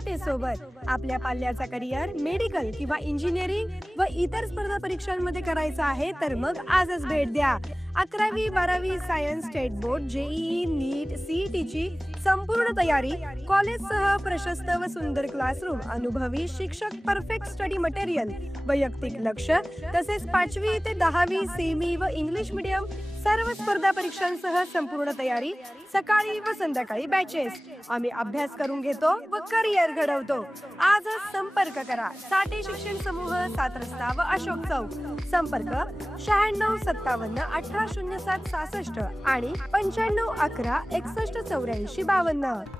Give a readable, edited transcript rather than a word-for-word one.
साठे सोबत आपल्या पाल्याचा career medical किंवा इंजिनिअरिंग व इतर स्पर्धा परीक्षांमध्ये करायचा आहे तर मग आजच भेट द्या. 11वी-12वी सायन्स, स्टेट बोर्ड, जेईई, नीट, सीईटीची संपूर्ण तयारी, कॉलेजसह प्रशस्त व सुंदर क्लासरूम, अनुभवी शिक्षक, परफेक्ट स्टडी मटेरियल, वैयक्तिक लक्ष तसेच 5वी ते 10वी सेमी व इंग्लिश मीडियम सर्व स्पर्धा परीक्षांसह संपूर्ण तयारी, सकाळी व संध्याकाळी बॅचेस. आम्ही अभ्यास करून घेतो व करिअर घडवतो. आजच संपर्क करा. साठे शिक्षण समूह, 7 रस्ता व अशोक चौक. संपर्क 9657 180766 आणि 9511 618452.